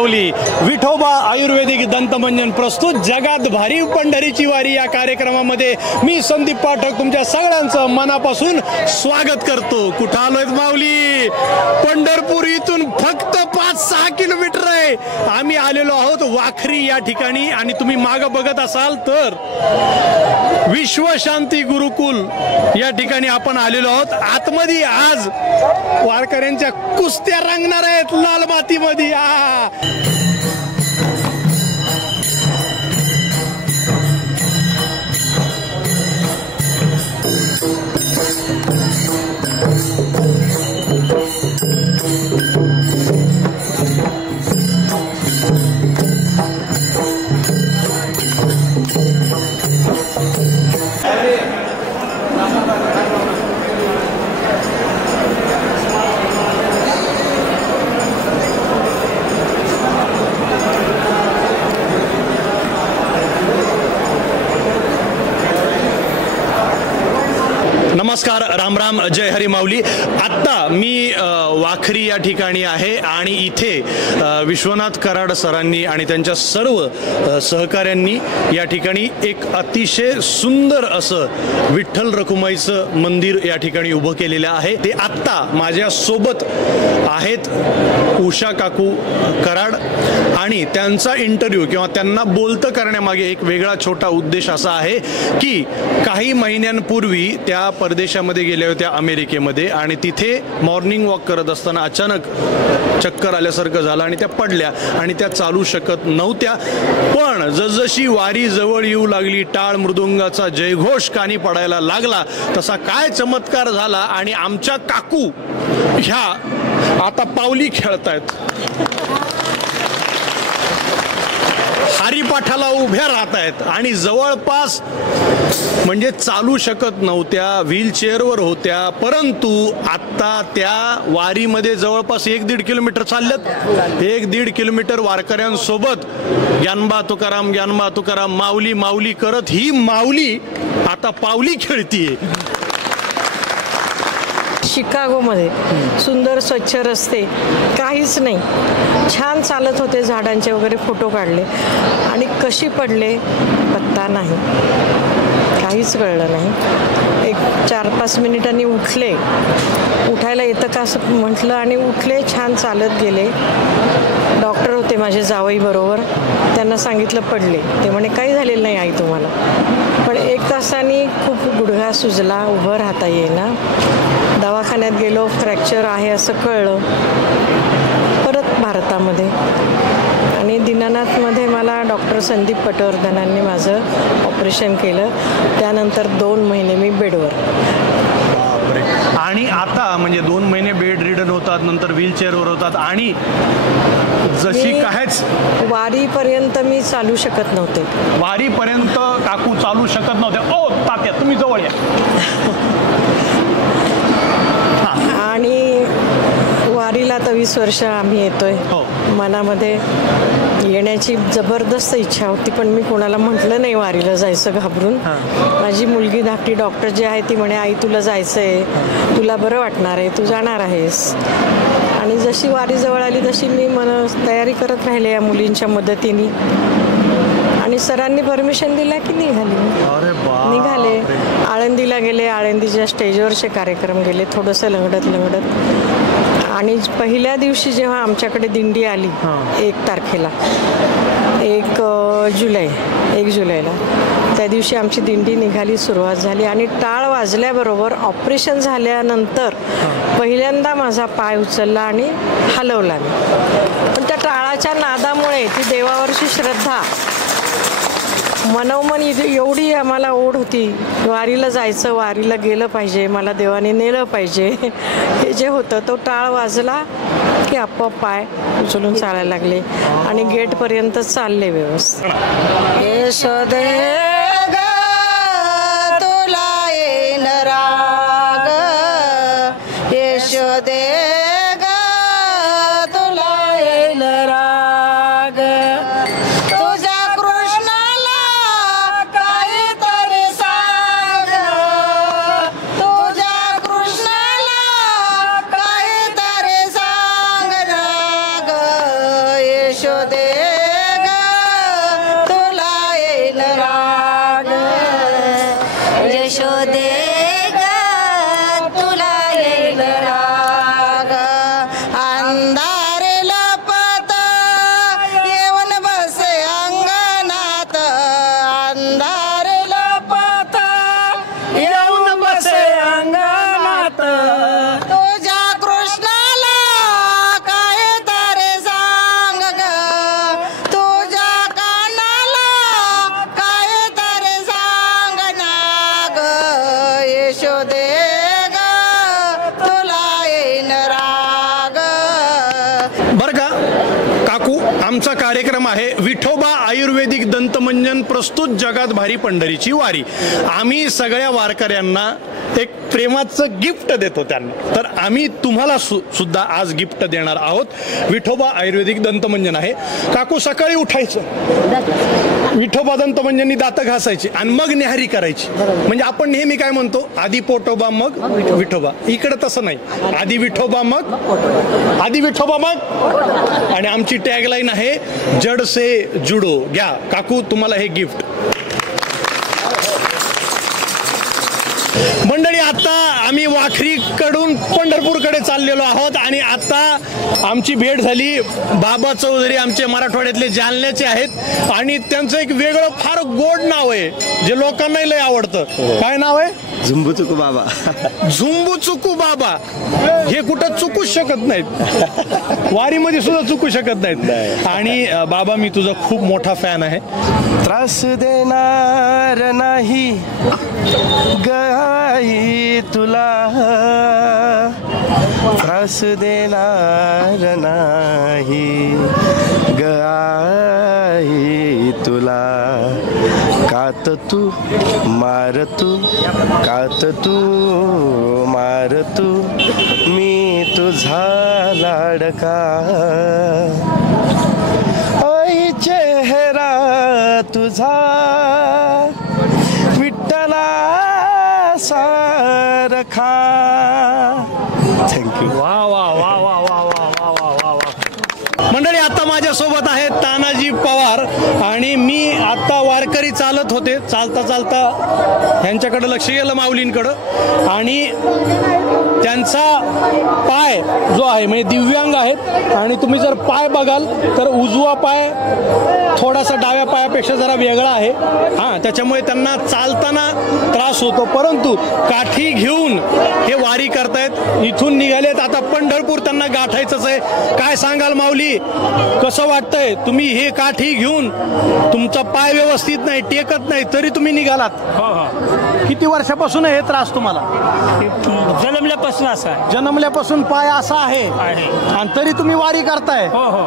माऊली विठोबा आयुर्वेदिक दंतमंजन प्रस्तुत जगात भारी पंढरीची वारी या कार्यक्रमामध्ये मी संदीप पाठक तुमच्या सगळ्यांचं मनापासून स्वागत करतो। कुठं आलोय माऊली? पंढरपूर इथून फक्त 5-6 किलोमीटर आहे। आम्ही आलेलो आहोत वाखरी या ठिकाणी आणि तुम्ही मागे बघत असाल तर विश्वशांती गुरुकुल या ठिकाणी आपण आलेलो आहोत। आतमध्ये आज वारकऱ्यांच्या कुस्त्या रंगणार आहेत लाल मातीमध्ये। नमस्कार, राम राम, जय हरी माऊली। आता मी वाखरी या ठिकाणी आहे आणि इथे विश्वनाथ कराड सरांनी आणि त्यांच्या सर्व सहकाऱ्यांनी या ठिकाणी एक अतिशय सुंदर असं विठ्ठल रखुमाईचं मंदिर या ठिकाणी उभं केलेलं आहे। ते आत्ता माझ्या सोबत आहेत उषा काकू कराड आणि त्यांचा इंटरव्ह्यू किंवा त्यांना बोलतं करण्यामागे एक वेगळा छोटा उद्देश असा आहे की काही महिन्यांपूर्वी त्या परदेशामध्ये गेल्या होत्या अमेरिकेमध्ये आणि तिथे मॉर्निंग वॉक करत असताना अचानक चक्कर आल्यासारखं झालं आणि त्या पडल्या आणि त्या चालू शकत नव्हत्या। पण जसजशी वारी जवळ येऊ लागली टाळ मृदुंगाचा जयघोष कानी पडायला लागला तसा काय चमत्कार झाला आणि आमच्या काकू ह्या आता पावली खेळतायत, हरिपाठाला उभ्या राहत आहेत आणि जवळपास म्हणजे चालू शकत नव्हत्या, व्हीलचेअरवर होत्या, परंतु आता त्या वारीमध्ये जवळपास 1-1.5 किलोमीटर चालल्यात। 1-1.5 किलोमीटर वारकऱ्यांसोबत ज्ञानबा तुकाराम ज्ञानबा तुकाराम माऊली माऊली करत ही माऊली आता पावली खेळतीये। शिकागोमध्ये सुंदर स्वच्छ रस्ते, काहीच नाही, छान चालत होते, झाडांचे वगैरे फोटो काढले आणि कशी पडले पत्ता नाही, काहीच कळलं नाही। एक 4-5 मिनिटांनी उठले, उठायला येतं का असं म्हटलं आणि उठले, छान चालत गेले। डॉक्टर होते माझे जावई बरोबर, त्यांना सांगितलं पडले, ते म्हणे काही झालेलं नाही आई तुम्हाला, पण 1 तासांनी खूप गुडघा सुजला, उभं राहता येईना। दवाखान्यात गेलो, फ्रॅक्चर आहे असं कळलं, परत भारतामध्ये आणि दीनानाथमध्ये मला डॉक्टर संदीप पटवर्धनांनी माझं ऑपरेशन केलं। त्यानंतर 2 महिने मी बेडवर आणि आता म्हणजे 2 महिने बेड रिडन होतात, नंतर व्हीलचेअरवर होतात आणि जशी कायच वारीपर्यंत मी चालू शकत नव्हते। वारीपर्यंत काकू चालू शकत नव्हते। ओ तात्या तुम्ही जवळ या। आणि वारीला आता 20 वर्ष आम्ही येतोय। मनामध्ये येण्याची जबरदस्त इच्छा होती, पण मी कोणाला म्हटलं नाही वारीला जायचं घाबरून। माझी मुलगी धाकटी डॉक्टर जी आहे ती म्हणे आई तुला जायचं आहे, तुला बरं वाटणार आहे, तू जाणार आहेस। आणि जशी वारी जवळ आली तशी मी तयारी करत राहिले या मुलींच्या मदतीने आणि सरांनी परमिशन दिला की निघाले। आळंदीला गेले, आळंदीच्या स्टेजवरचे कार्यक्रम गेले, थोडंसं लंगडत आणि पहिल्या दिवशी जेव्हा आमच्याकडे दिंडी आली 1 तारखेला 1 जुलैला त्या दिवशी आमची दिंडी निघाली, सुरुवात झाली आणि टाळ वाजल्याबरोबर ऑपरेशन झाल्यानंतर पहिल्यांदा माझा पाय उचलला आणि हलवला मी। पण त्या टाळाच्या नादामुळे ती देवावरची श्रद्धा मनोमन एवढी आम्हाला ओढ होती, वारीला जायचं, वारीला गेलं पाहिजे, मला देवाने नेलं पाहिजे, हे जे होतं तो टाळ वाजला की आपोआप पाय उचलून चालायला लागले आणि गेटपर्यंत चालले व्यवस्थित। यशोदे ग तुला येईन राग, यशोदे ग तुला येईन राग, तुझ्या कृष्णाला काहीतरी सांग, तुझ्या कृष्णाला काहीतरी सांग ग, यशोदे आमचा कार्यक्रम आहे विठोबा आयुर्वेदिक दंतमंजन प्रस्तुत जगात भारी पंढरीची वारी. आम्ही सगळ्या वारकऱ्यांना एक प्रेमाचं गिफ्ट देतो त्यांना, तर आम्ही तुम्हाला सुद्धा आज गिफ्ट देणार आहोत. विठोबा आयुर्वेदिक दंतमंजन आहे. काकू सकाळी उठायचं, विठोबा दंतमंजननी दात घासायची आणि मग न्याहारी करायची. म्हणजे आपण नेहमी काय म्हणतो, आधी पोटोबा मग विठोबा. इकडे तसं नाही, आधी विठोबा मग आधी विठोबा मग. आणि आमची टॅगलाईन आहे जड से जुडो. घ्या काकू तुम्हाला हे गिफ्ट. मंडळी आता आम्ही वाखरीकडून पंढरपूरकडे चाललेलो आहोत आणि आता आमची भेट झाली. बाबा चौधरी आमचे मराठवाड्यातले जालन्याचे आहेत आणि त्यांचं एक वेगळं फार गोड नाव आहे जे लोकांनाही लय आवडतं. काय नाव आहे? झुंबू चुकू बाबा. झुंबू चुकू बाबा. हे कुठं चुकूच शकत नाहीत, वारीमध्ये सुद्धा चुकू शकत नाहीत. आणि बाबा मी तुझा खूप मोठा फॅन आहे. त्रास देणार नाही गाई तुला, त्रास देणार नाही गाई तुला. कात तू मार तू, कात तू मार तू, मी तुझा लाडका. आई चेहरा तुझा विठ्ठला सारखा. थँक्यू. वा वा वा वा वा वा वा वा वा वा. मंडळी आता माझ्यासोबत आहेत तानाजी पवार आणि मी आता वारकरी चालत होते. चालता चालता यांच्याकडे लक्ष गेलं माऊलींकडं आणि त्यांचा पाय जो आहे म्हणजे दिव्यांग आहेत आणि तुम्ही जर पाय बघाल तर उजवा पाय थोडासा डाव्या पायापेक्षा जरा वेगळा आहे. हां, त्याच्यामुळे त्यांना चालताना त्रास होतो, परंतु काठी घेऊन हे वारी करतायत. इथून निघालेत, आता पंढरपूर त्यांना गाठायचंच आहे. काय सांगाल माऊली, कसं वाटतंय? तुम्ही हे काठी घेऊन तुमचा पाय व्यवस्थित नाही, टेकत नाही, तरी तुम्ही निघालात. किती वर्षापासून हे त्रास तुम्हाला? जन्मल्यापासून असा आहे. जन्मल्यापासून पाय असा आहे आणि तरी तुम्ही वारी करताय. हो हो.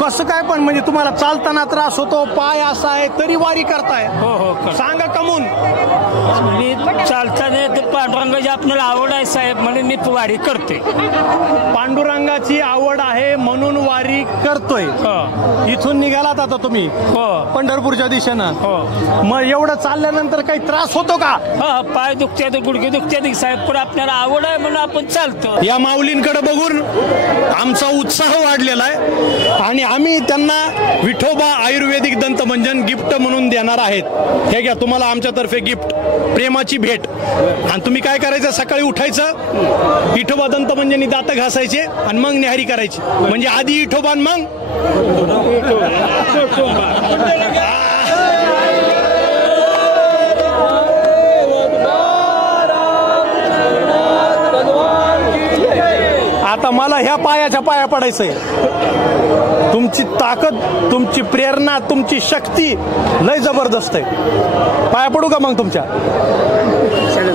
कसं काय? पण म्हणजे तुम्हाला चालताना त्रास होतो, पाय असा आहे, तरी वारी करताय. हो हो. सांगा कमून. मी चालताना पांडुरंगाची आपल्याला आवड आहे साहेब म्हणून मी वारी करते. पांडुरंगाची आवड आहे म्हणून वारी करतोय. हो. इथून निघालात आता तुम्ही हो. पंढरपूरच्या दिशेनं. हो. मग एवढं चालल्यानंतर काही त्रास होतो का? हो, पाय दुखतात, गुडघे दुखतात साहेब, पण आपल्याला आवड आहे म्हणून आपण चालतो. या माऊलींकडे बघून आमचा उत्साह वाढलेला आहे आणि आम्ही त्यांना विठोबा आयुर्वेदिक दंतमंजन गिफ्ट म्हणून देणार आहेत. हे घ्या तुम्हाला आमच्यातर्फे गिफ्ट, प्रेमाची भेट. आणि तुम्ही काय करायचं, सकाळी उठायचं, विठोबा दंतमंजनी दात घासायचे आणि मग न्याहारी करायची. म्हणजे आधी विठोबा मग आता मला ह्या पायाच्या पाया पडायचंय. तुमची ताकद, तुमची प्रेरणा, तुमची शक्ती लय जबरदस्त आहे. पाया पडू का मग तुमच्या?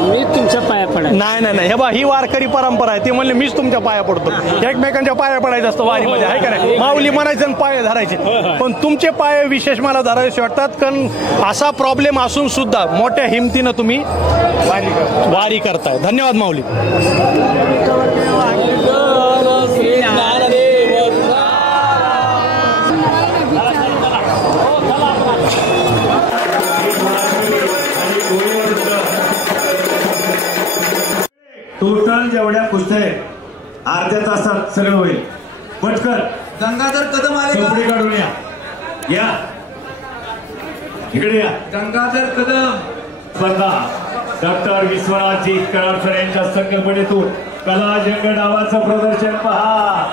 मी तुमच्या पाया पडा. नाही नाही नाही, हे बा ही वारकरी परंपरा आहे. ते म्हणले मीच तुमच्या पाया पडतो. एकमेकांच्या पाया पडायचं असतं वारीमध्ये, आहे का नाही? माऊली म्हणायचं आणि पाय धरायचे. पण तुमचे पाय विशेष मला धरायचे वाटतात, कारण असा प्रॉब्लेम असून सुद्धा मोठ्या हिमतीनं तुम्ही वारी करताय. धन्यवाद माऊली. टोटल जेवढ्या कुस्त्या आहेत अर्ध्या तासात सगळं होईल. पटकर गंगाधर कदम आले का? कपडे काढून या इकडे या. गंगाधर कदम स्पर्धा डॉक्टर विश्वनाथजी कराडकर यांच्या संकल्पनेतून कला जंग नावाचं प्रदर्शन पहा.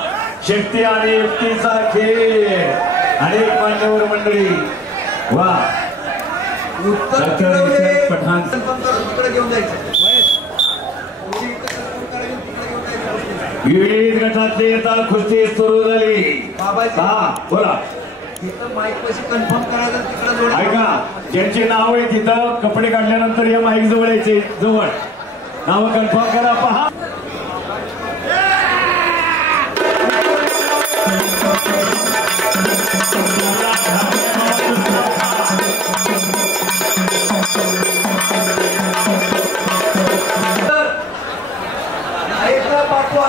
शक्ती आणि युक्तीचा खेळ. अनेक मान्यवर मंडळी. वा. उत्तर पठाण तिकडे घेऊन जायचं. विविध गटातली येता कुस्ती सुरू झाली. हा बोला. तिथं माईक पाशी कन्फर्म करायचं, तिकडे जोड. ऐका, ज्यांचे नाव आहे तिथं कपडे काढल्यानंतर या माईक जवळ यायचे. जवळ नाव कन्फर्म करा. पहा.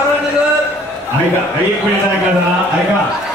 पारवानगर. ऐका एक मिनिट ऐका जरा ऐका